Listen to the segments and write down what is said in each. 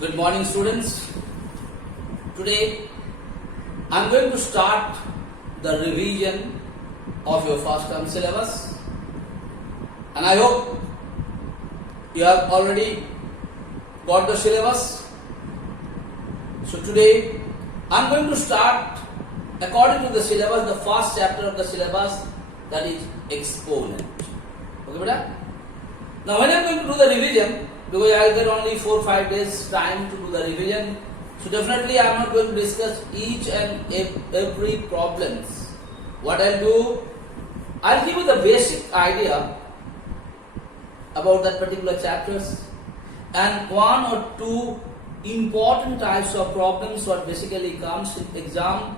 Good morning, students. Today I am going to start the revision of your first term syllabus, and I hope you have already got the syllabus. So today I am going to start according to the syllabus, the first chapter of the syllabus, that is exponent. Okay, beta? Now when I am going to do the revision, because I will get only 4 or 5 days time to do the revision, so definitely I am not going to discuss each and every problems. What I will do, I will give you the basic idea about that particular chapters and 1 or 2 important types of problems what basically comes in exam.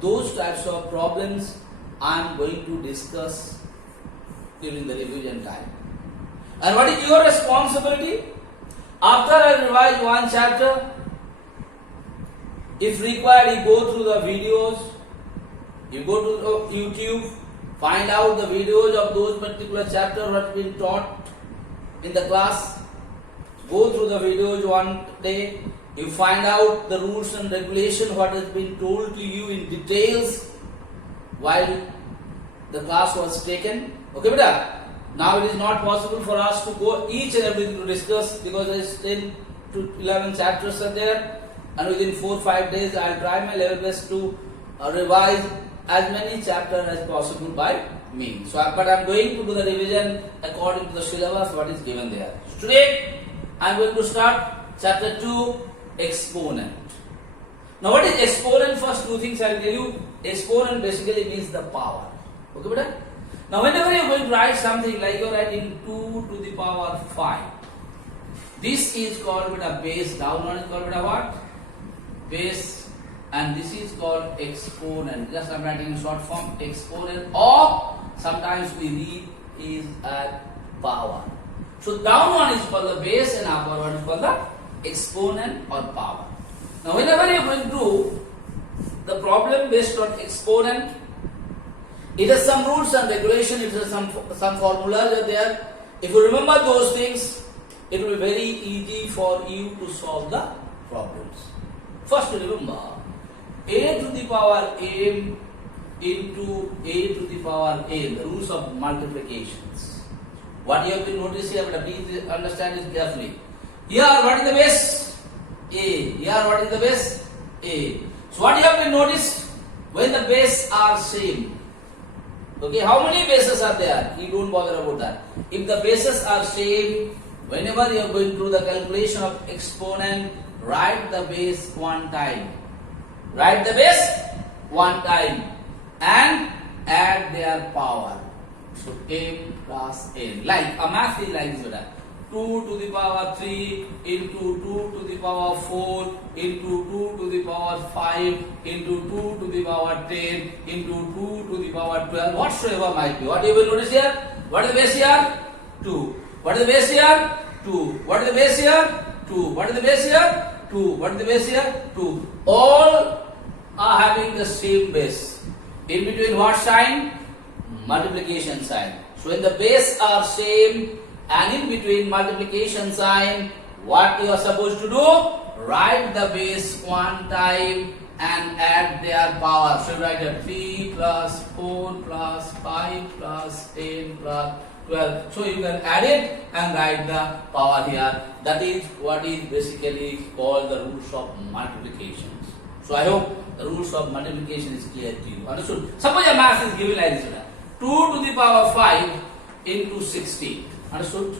Those types of problems I am going to discuss during the revision time. And what is your responsibility? After I revise one chapter, if required, you go through the videos, you go to YouTube, find out the videos of those particular chapters what has been taught in the class, go through the videos one day, you find out the rules and regulations what has been told to you in details while the class was taken. Okay, beta? Now it is not possible for us to go each and everything to discuss because there is 10 to 11 chapters are there, and within 4 or 5 days I will try my level best to revise as many chapters as possible by me. So, but I am going to do the revision according to the syllabus what is given there. So today I am going to start chapter 2, exponent. Now what is exponent? First 2 things I will tell you. Exponent basically means the power. Okay, beta? Now whenever you are going to write something like you are writing 2 to the power 5, this is called a base, down one is called a what? Base, and this is called exponent. Just I am writing in short form exponent, or sometimes we read is at power. So down one is called the base and upper one is called the exponent or power. Now whenever you are going to do the problem based on exponent, it has some rules and regulations, it has some formulas are there. If you remember those things, it will be very easy for you to solve the problems. First remember, a to the power m into a to the power n, the rules of multiplications. What you have to notice here, but please understand this carefully. Here what is the base? A. Here what is the base? A. So what you have to notice, when the base are same, okay, how many bases are there? You don't bother about that. If the bases are same, whenever you are going through the calculation of exponent, write the base one time. Write the base one time and add their power. So m plus n. Like a math is like this. 2 to the power 3 into 2 to the power 4 into 2 to the power 5 into 2 to the power 10 into 2 to the power 12, whatsoever might be. What you will notice here? What is the base here? 2. What is the base here? 2. What is the base here? 2. What is the base here? 2. What is the base here? 2. All are having the same base. In between what sign? Multiplication sign. So when the base are same, and in between multiplication sign, what you are supposed to do? Write the base one time and add their power. So write a 3 plus 4 plus 5 plus 10 plus 12. So you can add it and write the power here. That is what is basically called the rules of multiplications. So I hope the rules of multiplication is clear to you. Understood? Suppose your math is given like this. 2 to the power 5 into 16. Understood?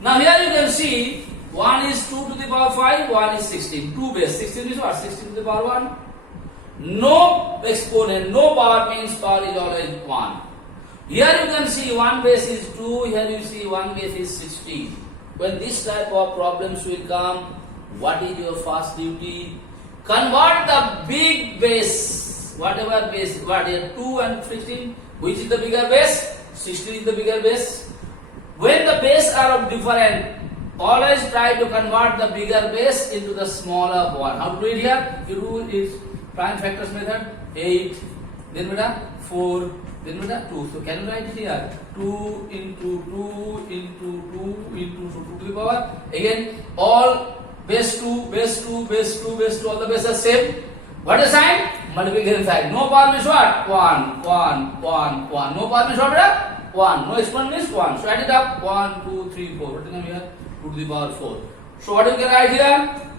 Now here you can see 1 is 2 to the power 5, 1 is 16. 2 base. 16 is what? 16 to the power 1. No exponent, no power means power is always 1. Here you can see 1 base is 2, here you see 1 base is 16. When this type of problems will come, what is your first duty? Convert the big base, whatever base, what here 2 and 16, which is the bigger base? 16 is the bigger base. When the base are different, always try to convert the bigger base into the smaller one. How to do it here? You do it prime factors method. 8, then beta 4, then beta 2. So can you write it here? 2 into 2 into 2 into 2 to the power. Again, all base 2, base 2, base 2, base 2, all the bases same. What is sign? Multiplication sign. No power means what? 1, 1, 1, 1. No power means what? 1. No exponent means 1. So add it up. 1, 2, 3, 4. What is come here? 2 to the power 4. So what you can write here?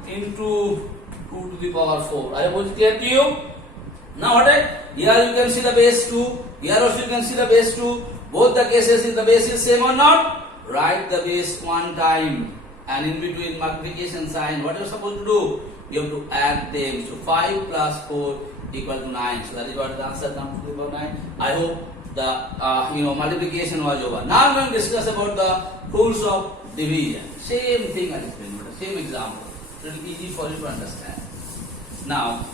Into 2 to the power 4. I hope it's clear to you. Now what is? Here you can see the base 2. Here also you can see the base 2. Both the cases, if the base is same or not, write the base one time. And in between multiplication sign, what are you supposed to do? You have to add them. So 5 plus 4 equal to 9. So that is what the answer comes to the power 9. I hope the multiplication was over. Now I'm going to discuss about the rules of division. Same thing I explained, same example. So it will be easy for you to understand. Now,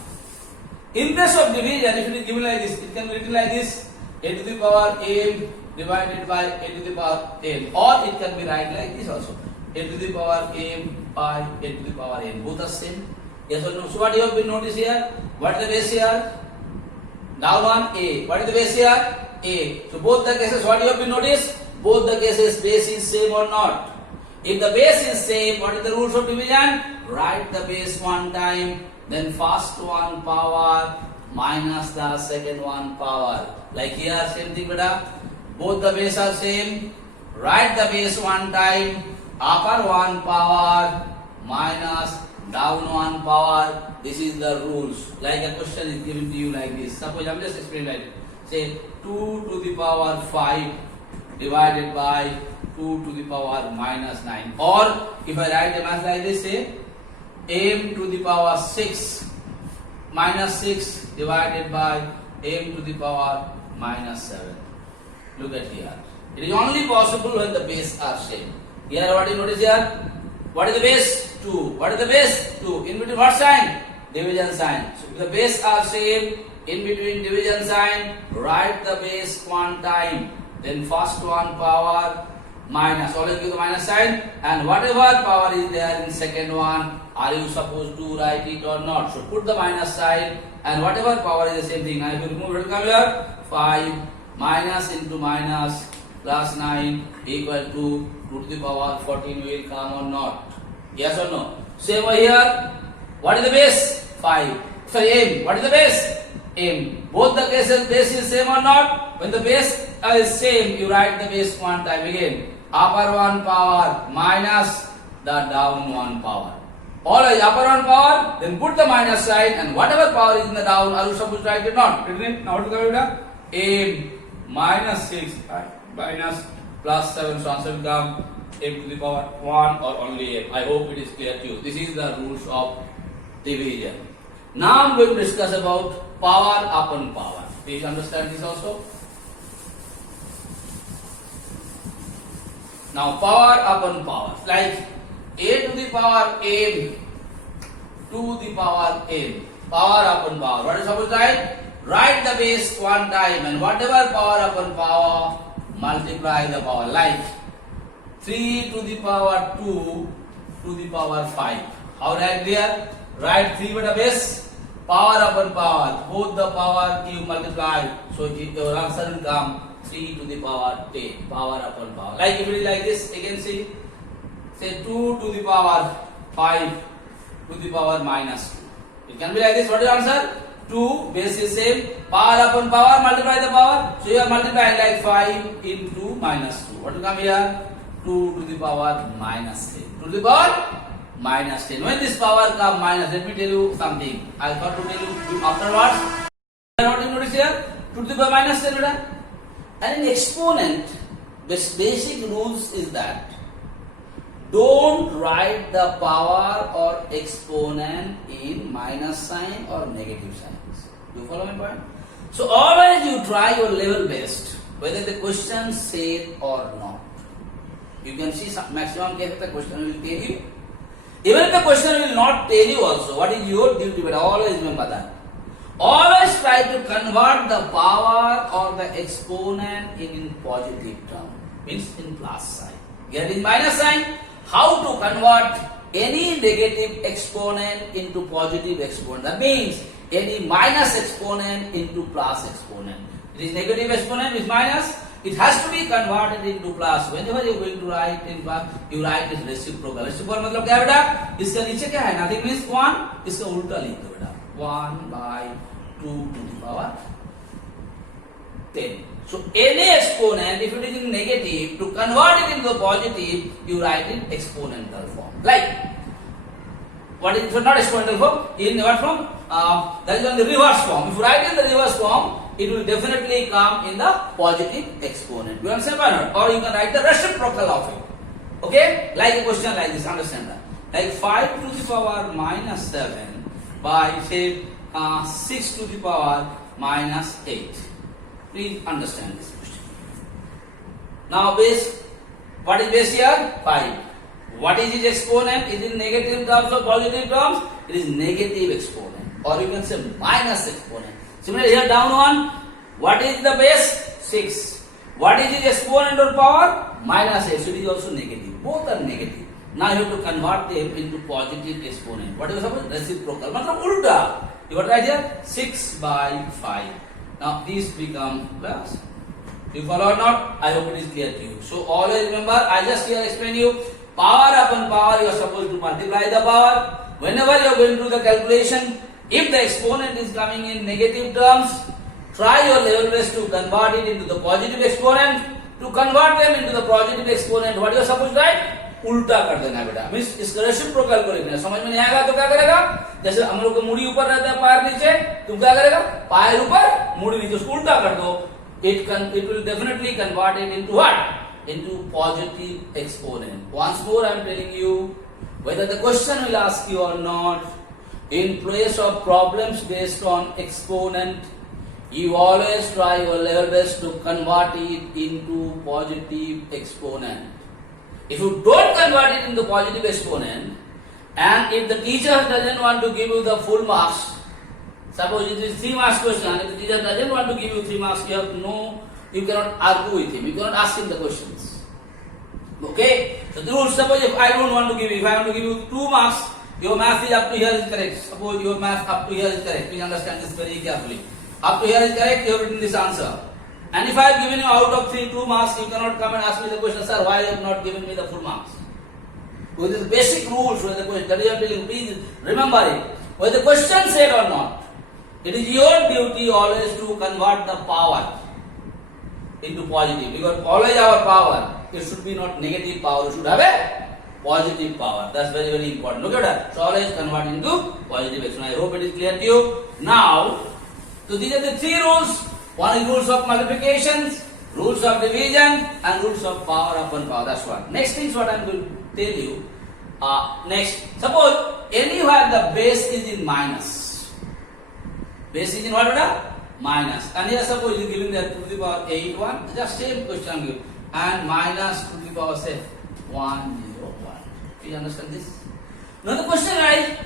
in place of division, if it is given like this, it can be written like this: a to the power m divided by a to the power n, or it can be written like this also: a to the power m by a to the power n. Both are same. Yes or no? So what you have been noticed here? What is the base here? Down one a. What is the base here? A. So both the cases, what you have been noticed? Both the cases base is same or not? If the base is same, what is the rules of division? Write the base one time, then first one power minus the second one power. Like here, same thing, beta. Both the base are same. Write the base one time, upper one power minus down one power. This is the rules. Like a question is given to you like this. Suppose I am just explaining like this. Say 2 to the power 5 divided by 2 to the power minus 9. Or if I write a math like this, say m to the power 6 minus 6 divided by m to the power minus 7. Look at here. It is only possible when the base are same. Here what you notice here? What is the base? 2. What is the base? 2. In between what sign? Division sign. So if the base are same, in between division sign, write the base one time. Then first one power minus. Always give the minus sign. And whatever power is there in second one, are you supposed to write it or not? So put the minus sign, and whatever power is the same thing. Now if you remove it, come here. 5 minus into minus plus 9 equal to 2 to the power 14 will come or not? Yes or no? Same over here. What is the base? 5. So m. What is the base? M. Both the cases base is same or not? When the base is same, you write the base one time again. Upper one power minus the down one power. Always upper one power, then put the minus sign, and whatever power is in the down, are you supposed to write it or not? Now what to come? M minus 6 minus plus 7, so answer will come m to the power 1 or only m. I hope it is clear to you. This is the rules of division. Now I am going to discuss about power upon power. Please understand this also. Now power upon power, like a to the power m to the power n. Power upon power. What is supposed to write? Write the base one time, and whatever power upon power, multiply the power. Like 3 to the power 2 to the power 5. How write there? Write 3 with a base, power upon power. Both the power you multiply. So your answer will come 3 to the power 10. Power upon power. Like if it is like this, again see. Say 2 to the power 5 to the power minus 2. It can be like this. What is the answer? 2, base is same, power upon power, multiply the power. So you are multiplying like 5 into minus 2. What will come here? 2 to the power minus 10. 2 to the power minus 10. When this power comes minus, let me tell you something. I thought to tell you afterwards. What you notice here? 2 to the power minus 10. And in exponent, the basic rules is that don't write the power or exponent in minus sign or negative signs. You follow my point? So always you try your level best, whether the question said or not. You can see some maximum cases the question will tell you. Even if the question will not tell you also, what is your duty? But always remember that. Always try to convert the power or the exponent in positive term, means in plus sign. Get in minus sign. How to convert any negative exponent into positive exponent? That means any minus exponent into plus exponent. It is negative exponent is minus, it has to be converted into plus. Whenever you are going to write in plus, you write it reciprocal. Reciprocal मतलब क्या बेटा? इसका नीचे क्या है? Nothing means 1. इसका उल्टा लिख दो बेटा. 1 by 2 to the power 10. So any exponent, if it is in negative, to convert it into positive, you write in exponential form. Like what is so not exponential form? In what form? That is on the reverse form. If you write in the reverse form, it will definitely come in the positive exponent. You understand why not? Or you can write the reciprocal of it. Okay? Like a question like this. Understand that? Like 5 to the power minus 7 by say 6 to the power minus 8. Please understand this question. Now base, what is base here? 5. What is its exponent? Is it in negative terms or positive terms? It is negative exponent. Or you can say minus exponent. Similarly here down one, what is the base? 6. What is its exponent or power? Minus 8. So it is also negative. Both are negative. Now you have to convert them into positive exponent. What is the reciprocal? Matlab ulta. You got right here? 6 by 5. Now these become plus. Do you follow or not? I hope it is clear to you. So always remember, I just here explain you, power upon power you are supposed to multiply the power. Whenever you are going to do the calculation, if the exponent is coming in negative terms, try your level best to convert it into the positive exponent. To convert them into the positive exponent, what you are supposed to write? उल्टा कर देना बेटा. Means इसका reciprocal को लिखना. समझ में नहीं आएगा तो क्या करेगा? जैसे हम लोग को मुड़ी ऊपर रहता है, पैर नीचे, तुम क्या करेगा? पैर ऊपर, मुड़ी नीचे. उसको उल्टा कर दो. It will definitely convert it into what? Into positive exponent. Once more I am telling you, whether the question will ask you or not, in place of problems based on exponent, you always try your level best to convert it into positive exponent. If you don't convert it into positive exponent, and if the teacher doesn't want to give you the full marks, suppose it is 3 marks question, if the teacher doesn't want to give you 3 marks, you have to know, you cannot argue with him, you cannot ask him the questions. Okay? So the rule, suppose if I don't want to give you, if I want to give you 2 marks, your math is up to here is correct. Suppose your math up to here is correct. Please understand this very carefully. Up to here is correct, you have written this answer. And if I have given you out of 3 2 marks, you cannot come and ask me the question, sir, why you have not given me the full marks? With the basic rules, whether the question, that is I'm telling you, please remember it. Whether the question said or not, it is your duty always to convert the power into positive. Because always our power, it should be not negative power, it should have a positive power. That's very, very important. Look at that. So always convert into positive action. I hope it is clear to you. Now, so these are the 3 rules. One is rules of multiplication, rules of division, and rules of power upon power. That's what. Next thing is what I am going to tell you. Next, suppose anywhere the base is in minus. Base is in what? Minus. And here suppose you are giving that 2 to the power 8, 1. Just same question I am giving. And minus 2 to the power say 1, 0, 1. Do you understand this? Now the question is,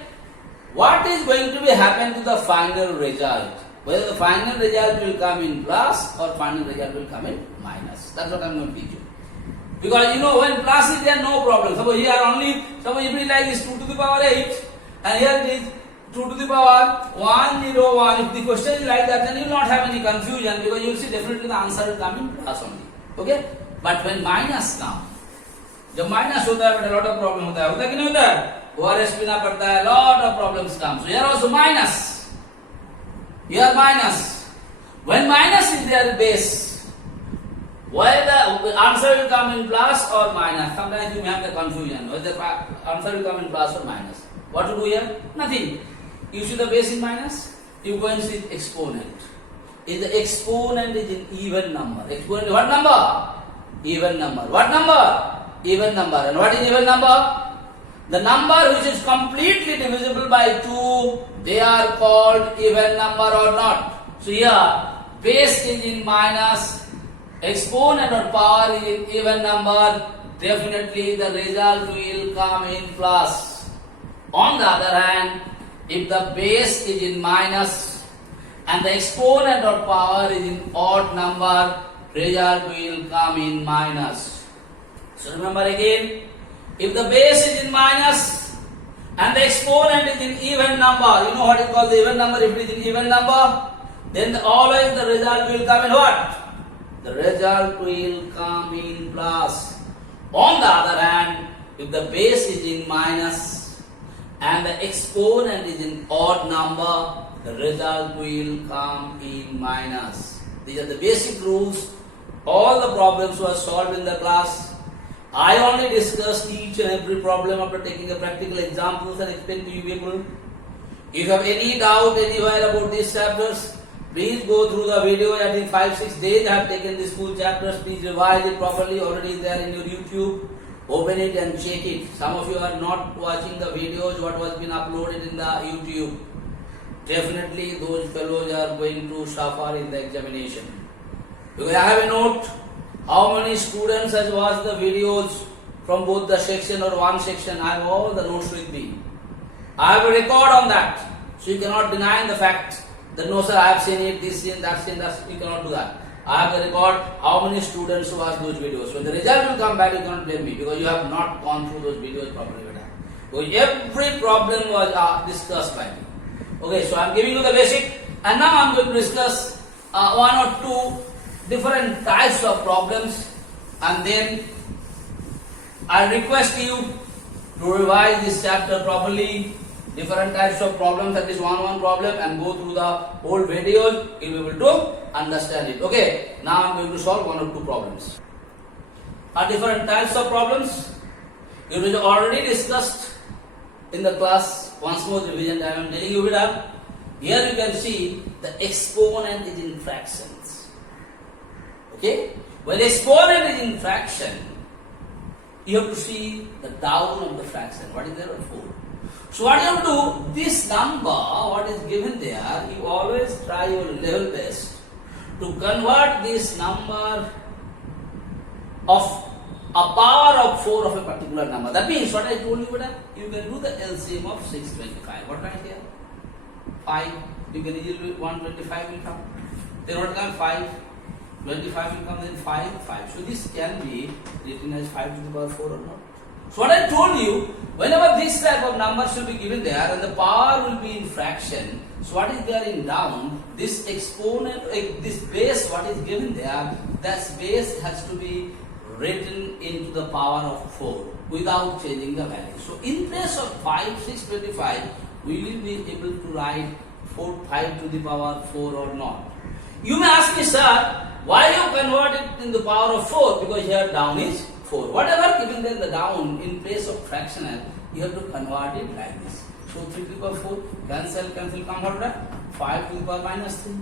what is going to be happen to the final result? Whether the final result will come in plus or final result will come in minus. That's what I am going to teach you. Because you know when plus is there, no problem. Suppose here only, suppose if it is like this 2 to the power 8 and here it is 2 to the power 1, 0, 1. If the question is like that, then you will not have any confusion because you will see definitely the answer will come in plus only. Okay? But when minus comes, जब minus होता है बेटा lot of problem होता है कि नहीं होता है? ORS पीना पड़ता है, lot of problems come. So here also minus. Here minus. When minus is there base, whether the answer will come in plus or minus. Sometimes you may have the confusion whether the answer will come in plus or minus. What to do here? Nothing. You see the base in minus, you go and see exponent. If the exponent is in even number, exponent what number? Even number. What number? Even number. And what is even number? The number which is completely divisible by 2, they are called even number or not. So here, base is in minus, exponent or power is in even number, definitely the result will come in plus. On the other hand, if the base is in minus and the exponent or power is in odd number, result will come in minus. So remember again, if the base is in minus and the exponent is in even number, you know what is called the even number. If it is in even number, then always the result will come in what? the result will come in plus. On the other hand, if the base is in minus and the exponent is in odd number, the result will come in minus. These are the basic rules. All the problems were solved in the class. I only discussed each and every problem after taking a practical examples and explain to you people. If you have any doubt anywhere about these chapters, please go through the video. I think 5-6 days I have taken these full chapters. Please revise it properly. Already there in your YouTube. Open it and check it. Some of you are not watching the videos what was been uploaded in the YouTube. Definitely those fellows are going to suffer in the examination. Because I have a note how many students has watched the videos from both the section or one section. I have all the notes with me. I have a record on that. So you cannot deny the fact that no sir, I have seen it, this seen, that seen, that you cannot do that. I have the record how many students watch those videos. When the result will come back, you cannot blame me because you have not gone through those videos properly. Because every problem was discussed by me. Okay, so I am giving you the basic, and now I am going to discuss one or two different types of problems, and then I request you to revise this chapter properly. Different types of problems, that is one problem, and go through the whole videos. You will be able to understand it. Okay, now I am going to solve one or two problems. Different types of problems. It was already discussed in the class. Once more revision time I am telling you it up. Here you can see the exponent is in fractions. Okay? When the exponent is in fraction, you have to see the down of the fraction. What is there? 4. So what you have to do, this number, what is given there, you always try your level best to convert this number of a power of 4 of a particular number. That means what I told you, you can do the LCM of 625. What right here? 5. You can easily 125 will come. Then what comes? 5. 25 will come, then 5, 5. So this can be written as 5 to the power 4 or not. So what I told you, whenever this type of number should be given there and the power will be in fraction, so what is there in down, this exponent, this base what is given there, that base has to be written into the power of 4 without changing the value. So in place of 5, 625, we will be able to write 5 to the power 4 or not. You may ask me, sir, why you convert it in the power of 4? Because here down is 4. Whatever given there the down in place of fractional, you have to convert it like this. So 3 to the power 4, cancel, come out 5 to the power minus 3.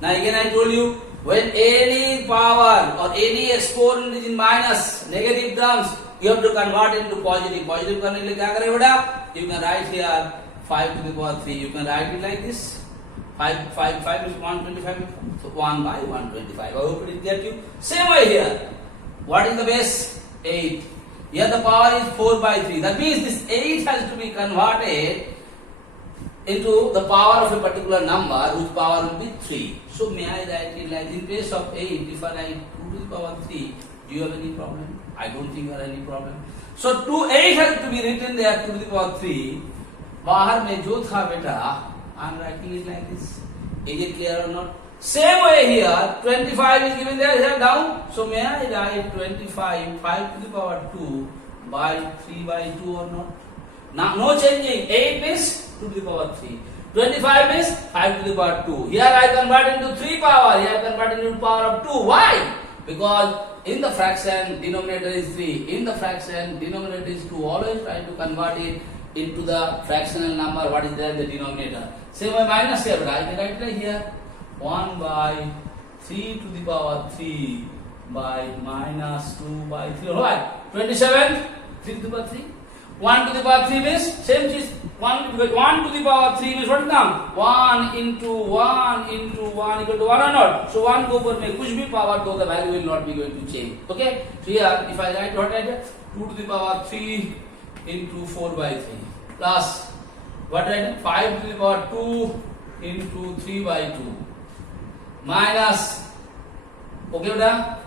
Now again I told you, when any power or any exponent is in minus, negative terms, you have to convert it into positive. Positive करने के लिए क्या करें बेटा? You can write here 5 to the power 3. You can write it like this. 5 is 125. So 1 by 125. I hope it get you. Same way here. What is the base? 8. Here the power is 4 by 3. That means this 8 has to be converted into the power of a particular number whose power will be 3. So may I write it like in place of 8, if I write 2 to the power 3, do you have any problem? I don't think you have any problem. So 8 has to be written there 2 to the power 3. बाहर में जो था बेटा, I am writing it like this. Is it clear or not? Same way here, 25 is given there, here down. So may I write 25, 5 to the power 2 by 3 by 2 or not? Now no changing. 8 means 2 to the power 3. 25 means 5 to the power 2. Here I convert into 3 power. Here I convert into power of 2. Why? Because in the fraction, denominator is 3. In the fraction, denominator is 2. Always try to convert it into the fractional number. What is there in the denominator? Same way minus here. I can write like here. 1 by 3 to the power 3 by minus 2 by 3. Alright. 27. 3 to the power 3. 1 to the power 3 means same is 1 because 1 to the power 3 means what comes? 1 into 1 into 1 equal to 1 or not? So 1 go पर में कुछ भी power दो, the value will not be going to change. Okay? So here if I write what I get? 2 to the power 3 into 4 by 3 plus what I get? 5 to the power 2 into 3 by 2 minus, okay beta?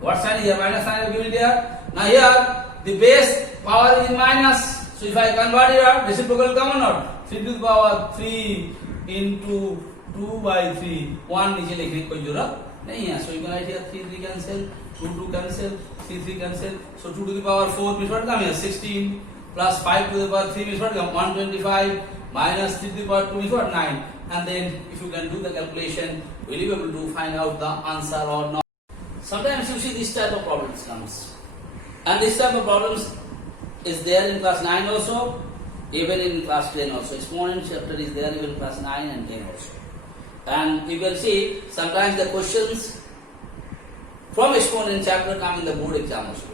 What sign is here? Minus sign I have given here. Now here the base power is in minus. So if I convert it out, reciprocal come or not? 3 to the power 3 into 2 by 3. 1 नीचे लिखने की कोई जरूरत नहीं है, so you can write here 3 3 cancel, 2 2 cancel, 3 3 cancel. So 2 to the power 4 means what come here? 16 plus 5 to the power 3 means what come? 125 minus 3 to the power 2 means what? 9. And then if you can do the calculation, will you be able to find out the answer or not? Sometimes you see this type of problems comes. And this type of problems is there in class 9 also, even in class 10 also. Exponent chapter is there even in class 9 and 10 also. And you can see sometimes the questions from exponent chapter come in the board exam also.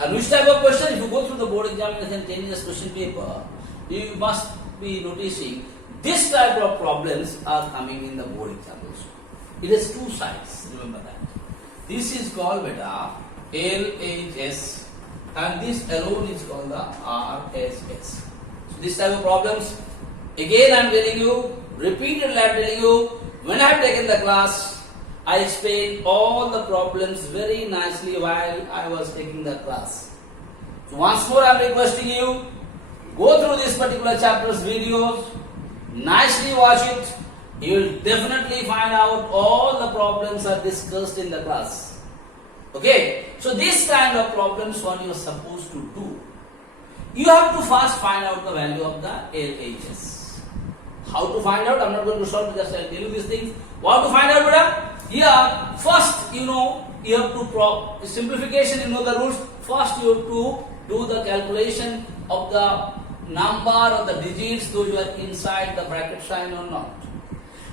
And which type of question? If you go through the board examination 10 years question paper, you must be noticing this type of problems are coming in the board exam also. It has two sides, remember that. This is called beta LHS and this alone is called the RHS. So this type of problems, again I am telling you, repeatedly I am telling you, when I have taken the class, I explained all the problems very nicely while I was taking the class. So once more I am requesting you, go through this particular chapter's videos, nicely watch it. You will definitely find out all the problems are discussed in the class. Okay, so this kind of problems what you are supposed to do. You have to first find out the value of the LHS. How to find out? I am not going to solve, just I will tell you these things. What to find out, brother? Here, first you have to simplification, you know the rules. First you have to do the calculation of the number or the digits, those you are inside the bracket sign or not.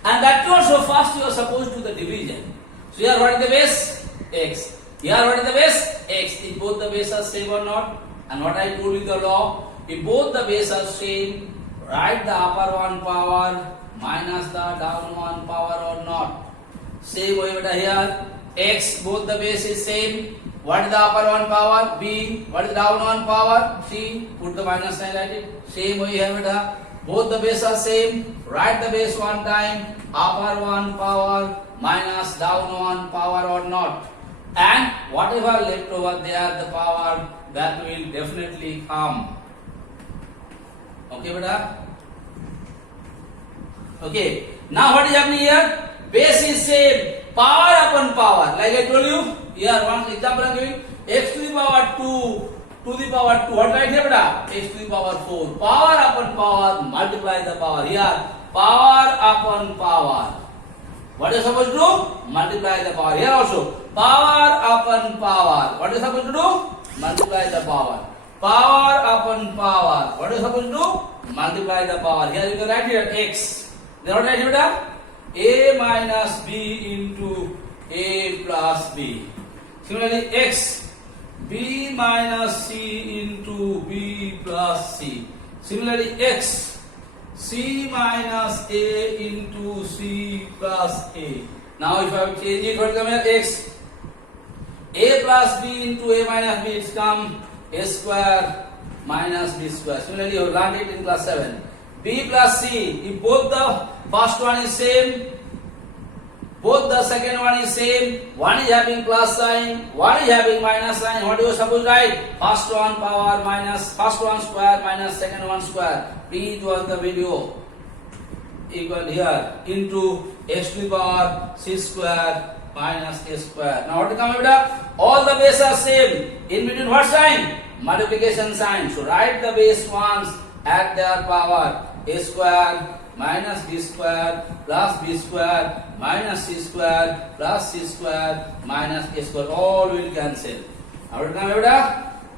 And that also first you are supposed to do the division. So here what is the base? X. Here what is the base? X. If both the base are same or not? And what I told you the law, if both the base are same, write the upper one power minus the down one power or not. Same way beta here, X, both the base is same. What is the upper one power? B. What is the down one power? C. Put the minus sign, write it. Same way here beta, both the base are same. Write the base one time, upper one power minus down one power or not. And whatever left over there, the power that will definitely come. Okay beta? Okay. Now what is happening here? Base is same. Power upon power. Like I told you, here one example I am giving. X to the power 2 to the power 2. What right here beta? X to the power 4. Power upon power, multiply the power. Here, power upon power. What is supposed to do? Multiply the power. Here also, power upon power. What is supposed to do? Multiply the power. Power upon power. What is supposed to do? Multiply the power. Here you can write here X. Then what write here beta? A minus B into A plus B. Similarly, X, B minus C into B plus C. Similarly, X, C minus A into C plus A. Now, if I change it, what come here? X, A plus B into A minus B, it's come A square minus B square. Similarly, you learned it in class 7. B plus C, if both the first one is same, both the second one is same, one is having plus sign, one is having minus sign, what do you suppose write? First one power minus, first one square minus second one square. Please watch the video. Equal here into x to the power c square minus a square. Now what to come here? All the base are same. In between what sign? Multiplication sign. So write the base ones at their power. A square minus b square plus b square minus c square plus c square minus a square. All will cancel. Now what come here?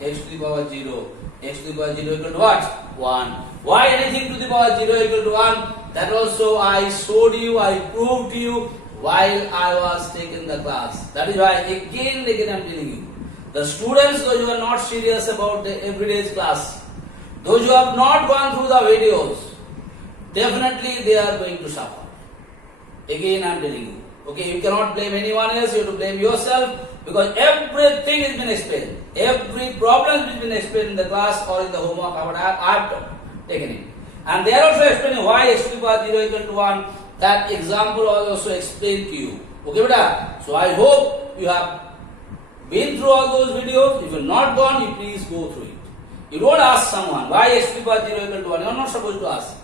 X to the power 0. X to the power 0 equal to what? 1. Why anything to the power 0 equal to 1? That also I showed you, I proved to you while I was taking the class. That is why again and again I am telling you. The students, those who are not serious about the everyday's class, those who have not gone through the videos, definitely they are going to suffer. Again I am telling you. Okay, you cannot blame anyone else, you have to blame yourself because everything has been explained. Every problem has been explained in the class or in the homework I have taken it. And they are also explaining why x to the power 0 equal to 1. That example was also explained to you. Okay, beta? So I hope you have been through all those videos. If you have not gone, you please go through it. You don't ask someone why x to the power 0 equal to 1. You are not supposed to ask.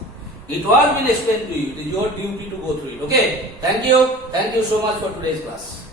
It was been explained to you. It is your duty to go through it. Okay? Thank you. Thank you so much for today's class.